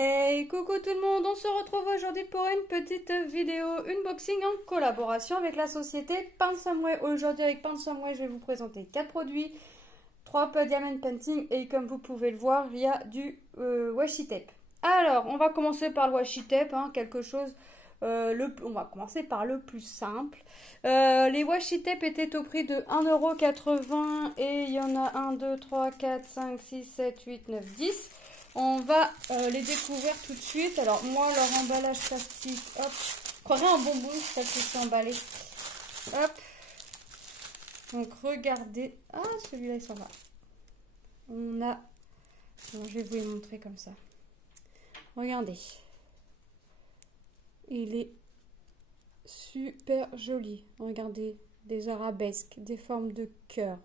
Hey, coucou tout le monde, on se retrouve aujourd'hui pour une petite vidéo unboxing en collaboration avec la société Pansomeway. Aujourd'hui avec Pansomeway, je vais vous présenter 4 produits, 3 diamond painting et comme vous pouvez le voir, il y a du washi tape. Alors, on va commencer par le washi tape, quelque chose, on va commencer par le plus simple. Les washi tape étaient au prix de 1,80 € et il y en a 1, 2, 3, 4, 5, 6, 7, 8, 9, 10. On va les découvrir tout de suite. Alors moi, leur emballage plastique, hop, je croirais un bonbon, c'est que c'est emballé. Hop. Donc regardez. Ah, celui-là, il s'en va. On a... Bon, je vais vous les montrer comme ça. Regardez. Il est super joli. Regardez, des arabesques, des formes de cœur,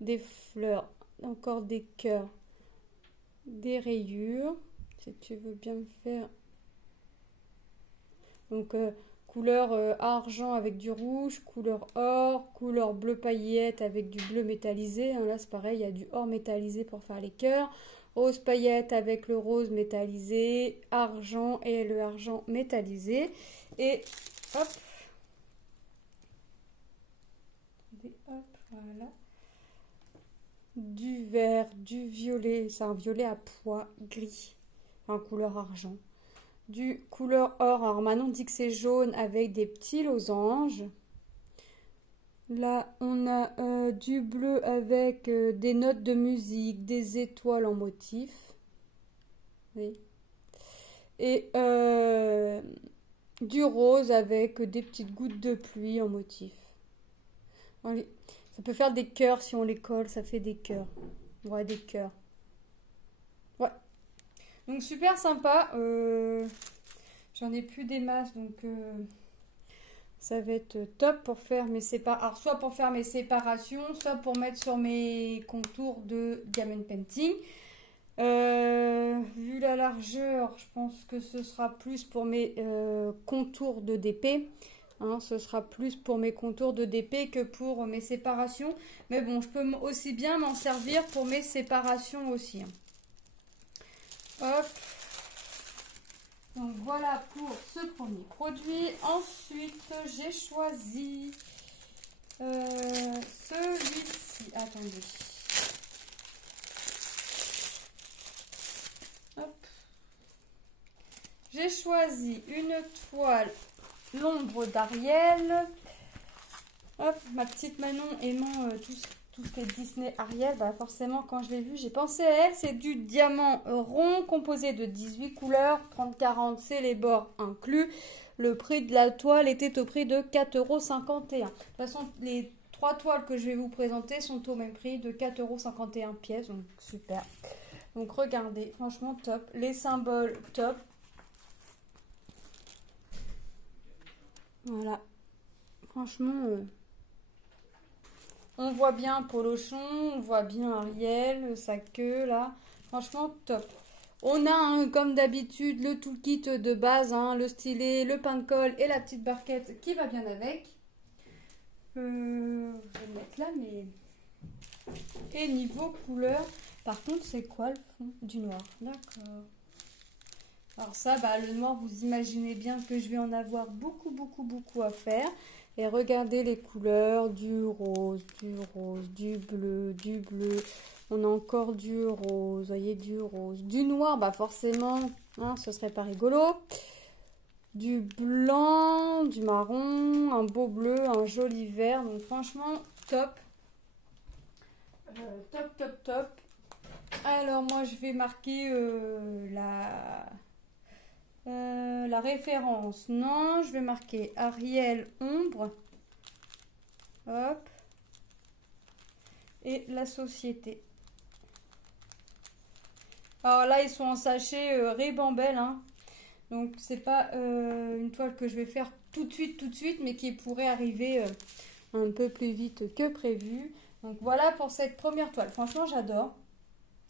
des fleurs, encore des cœurs. Des rayures, si tu veux bien me faire. Donc couleur argent avec du rouge, couleur or, couleur bleu paillette avec du bleu métallisé. Là c'est pareil, il y a du or métallisé pour faire les cœurs. Rose paillette avec le rose métallisé, argent et le argent métallisé. Et hop, voilà. Du vert, du violet, c'est un violet à pois gris, en couleur argent. Du couleur or, alors Manon dit que c'est jaune avec des petits losanges. Là, on a du bleu avec des notes de musique, des étoiles en motif. Oui. Et du rose avec des petites gouttes de pluie en motif. Allez. Ça peut faire des cœurs si on les colle, ça fait des cœurs. Ouais, des cœurs. Ouais. Donc super sympa. J'en ai plus des masses, donc ça va être top pour faire mes séparations. Alors soit pour faire mes séparations, soit pour mettre sur mes contours de diamond painting. Vu la largeur, je pense que ce sera plus pour mes contours de DP. Ce sera plus pour mes contours de DP que pour mes séparations. Mais bon, je peux aussi bien m'en servir pour mes séparations aussi. Hop. Donc voilà pour ce premier produit. Ensuite, j'ai choisi celui-ci. Attendez. Hop. J'ai choisi une toile l'ombre d'Ariel. Hop, ma petite Manon aimant tout ce qui est Disney Ariel, bah forcément quand je l'ai vu j'ai pensé à elle. C'est du diamant rond composé de 18 couleurs, 30-40 c'est les bords inclus. Le prix de la toile était au prix de 4,51 €. De toute façon les 3 toiles que je vais vous présenter sont au même prix de 4,51 € pièce, donc super. Donc regardez, franchement top, les symboles top. Voilà, franchement, on voit bien Polochon, on voit bien Ariel, sa queue là, franchement top. On a comme d'habitude le toolkit de base, le stylet, le pain de colle et la petite barquette qui va bien avec. Je vais le mettre là, mais... Et niveau couleur, par contre c'est quoi le fond? Du noir, d'accord. Alors ça, le noir, vous imaginez bien que je vais en avoir beaucoup à faire. Et regardez les couleurs, du rose, du bleu. On a encore du rose, voyez, du rose. Du noir, forcément, ce serait pas rigolo. Du blanc, du marron, un beau bleu, un joli vert. Donc franchement, top. Top. Alors moi, je vais marquer la référence, non, je vais marquer Ariel ombre, hop, et la société. Alors là, ils sont en sachet Ribambelle, donc c'est pas une toile que je vais faire tout de suite, mais qui pourrait arriver un peu plus vite que prévu. Donc voilà pour cette première toile, franchement j'adore.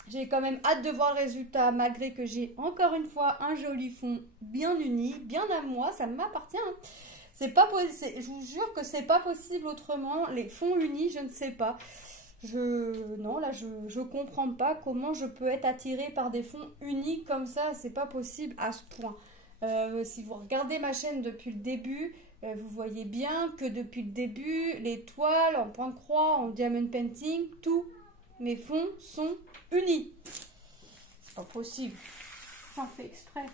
J'ai quand même hâte de voir le résultat, malgré que j'ai encore une fois un joli fond bien uni, bien à moi, ça m'appartient. C'est pas possible, je vous jure que c'est pas possible autrement. Les fonds unis, je ne sais pas. Non, là, je comprends pas comment je peux être attirée par des fonds uniques comme ça. C'est pas possible à ce point. Si vous regardez ma chaîne depuis le début, vous voyez bien que depuis le début, les toiles en point croix, en diamond painting, tous mes fonds sont unis. C'est pas possible. J'en fais exprès.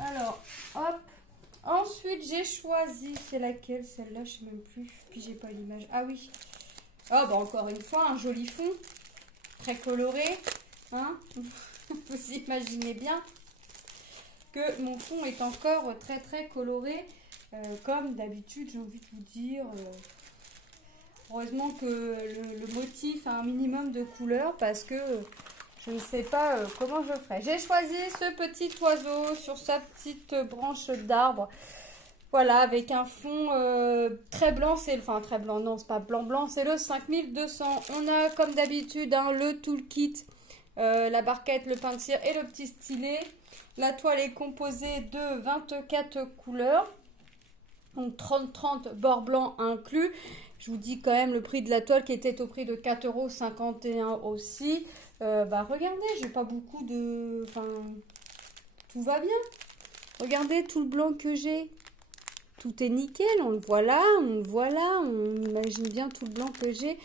Alors, hop. Ensuite, j'ai choisi, c'est laquelle celle-là, je sais même plus. Puis j'ai pas l'image. Ah oui. Ah bah encore une fois, un joli fond, très coloré. Hein. Vous imaginez bien que mon fond est encore très très coloré. Comme d'habitude, j'ai envie de vous dire. Heureusement que le motif a un minimum de couleur parce que je ne sais pas comment je ferai. J'ai choisi ce petit oiseau sur sa petite branche d'arbre. Voilà, avec un fond très blanc, enfin très blanc, non, c'est pas blanc, c'est le 5200. On a comme d'habitude le toolkit, la barquette, le pain de cire et le petit stylet. La toile est composée de 24 couleurs, donc 30-30 bord blanc inclus. Je vous dis quand même le prix de la toile qui était au prix de 4,51 € aussi. Regardez, j'ai pas beaucoup de... Enfin, tout va bien. Regardez tout le blanc que j'ai. Tout est nickel, on le voit là, on imagine bien tout le blanc que j'ai.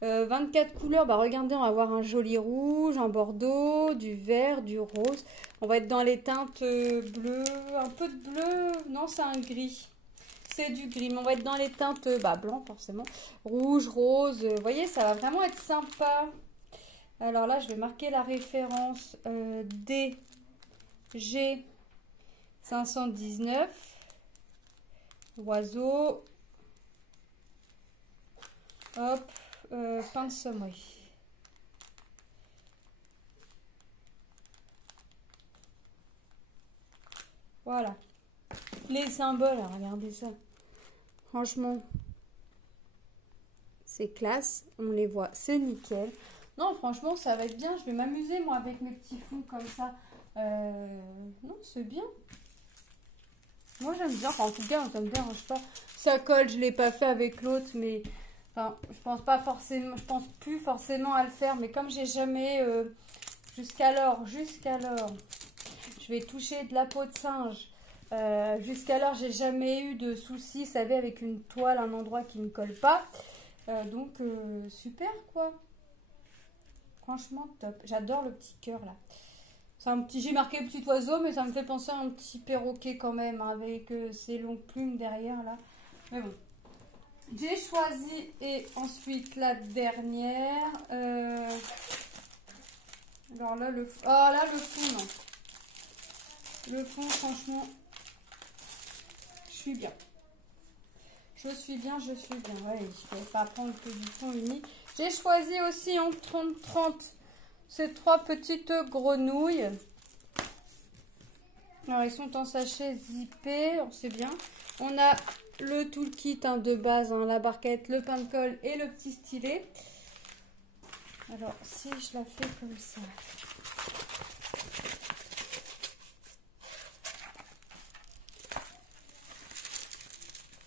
24 couleurs, regardez, on va avoir un joli rouge, un bordeaux, du vert, du rose. On va être dans les teintes bleues, un peu de bleu, non c'est un gris. C'est du gris, mais on va être dans les teintes blanc forcément. Rouge, rose, vous voyez, ça va vraiment être sympa. Alors là, je vais marquer la référence DG 519. Oiseau. Hop. Pain de sommeil. Voilà. Les symboles, regardez ça. Franchement, c'est classe. On les voit, c'est nickel. Non, franchement, ça va être bien. Je vais m'amuser, moi, avec mes petits fonds comme ça. Non, c'est bien. Moi, j'aime bien. Enfin, en tout cas, ça me dérange pas. Ça colle, je ne l'ai pas fait avec l'autre, mais... Enfin, je pense pas forcément... Je pense plus forcément à le faire. Mais comme j'ai jamais... jusqu'alors, je vais toucher de la peau de singe. Jusqu'alors, j'ai jamais eu de soucis, vous savez, avec une toile, un endroit qui ne colle pas. Donc, super, quoi. Franchement, top. J'adore le petit cœur, là. C'est un petit, j'ai marqué le petit oiseau, mais ça me fait penser à un petit perroquet quand même, avec ses longues plumes derrière, là. Mais bon. J'ai choisi, et ensuite, la dernière. Alors là, le fond, non. Le fond, franchement, je suis bien. Je suis bien. Ouais, je ne vais pas prendre que du fond unique. J'ai choisi aussi en 30-30 ces trois petites grenouilles. Alors, ils sont en sachet zippé, c'est bien. On a le toolkit de base, la barquette, le pain de colle et le petit stylet. Alors, si je la fais comme ça...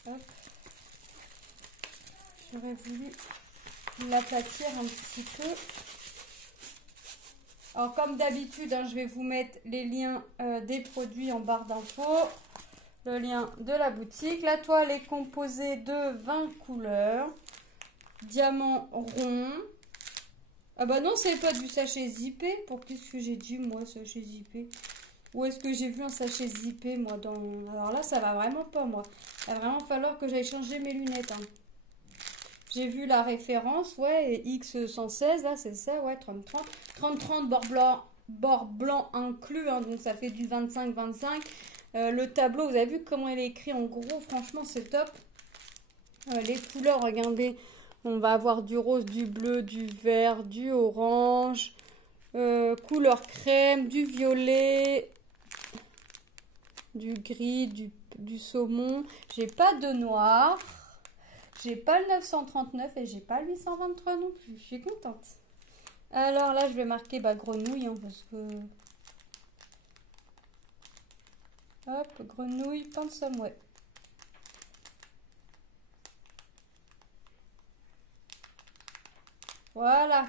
Hop. J'aurais voulu l'aplatir un petit peu. Alors comme d'habitude, je vais vous mettre les liens des produits en barre d'infos. Le lien de la boutique. La toile est composée de 20 couleurs. Diamant rond. Ah bah non, c'est pas du sachet zippé. Pour qu'est-ce que j'ai dit moi, sachet zippé? Où est-ce que j'ai vu un sachet zippé moi dans... Alors là, ça va vraiment pas moi. Il va vraiment falloir que j'aille changer mes lunettes. J'ai vu la référence, ouais, X116, là c'est ça, ouais, 30-30. 30-30 bord blanc inclus, donc ça fait du 25-25. Le tableau, vous avez vu comment il est écrit en gros, franchement c'est top. Les couleurs, regardez, on va avoir du rose, du bleu, du vert, du orange, couleur crème, du violet, du gris, du saumon. J'ai pas de noir. J'ai pas le 939 et j'ai pas le 823 non plus. Je suis contente. Alors là, je vais marquer grenouille parce que... Hop, grenouille, pain de sommeil. Voilà.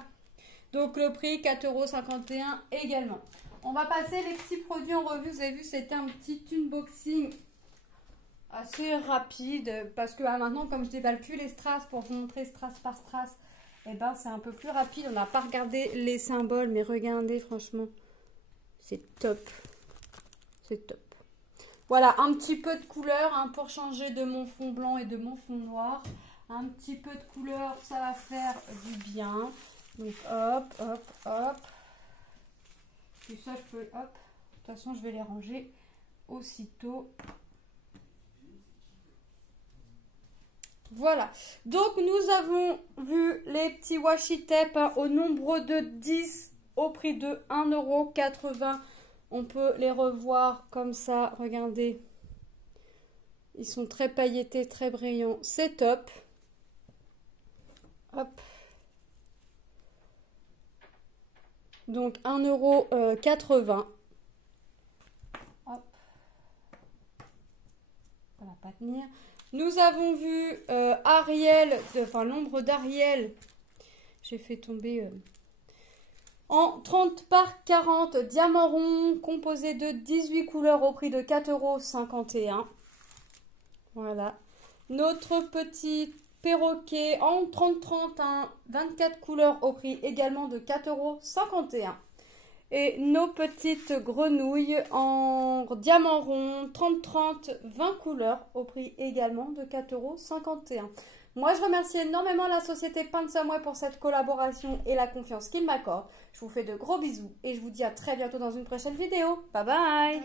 Donc le prix 4,51 € également. On va passer les petits produits en revue. Vous avez vu, c'était un petit unboxing assez rapide. Parce que maintenant, comme je déballe plus les strass pour vous montrer strass par strass, et ben c'est un peu plus rapide. On n'a pas regardé les symboles, mais regardez, franchement, c'est top. C'est top. Voilà, un petit peu de couleur hein, pour changer de mon fond blanc et de mon fond noir. Un petit peu de couleur, ça va faire du bien. Donc hop, hop, hop. Puis ça, je peux, hop. De toute façon, je vais les ranger aussitôt. Voilà. Donc, nous avons vu les petits washi tape hein, au nombre de 10 au prix de 1,80 €. On peut les revoir comme ça. Regardez. Ils sont très pailletés, très brillants. C'est top. Hop. Donc 1,80 €. Hop. Ça va pas tenir. Nous avons vu Ariel, enfin l'ombre d'Ariel. J'ai fait tomber en 30 par 40 diamant rond composé de 18 couleurs au prix de 4,51 €. Voilà. Notre petit perroquet en 30-30, hein, 24 couleurs au prix également de 4,51 €. Et nos petites grenouilles en diamant rond, 30-30, 20 couleurs au prix également de 4,51 €. Moi, je remercie énormément la société Pansomway pour cette collaboration et la confiance qu'ils m'accordent. Je vous fais de gros bisous et je vous dis à très bientôt dans une prochaine vidéo. Bye bye!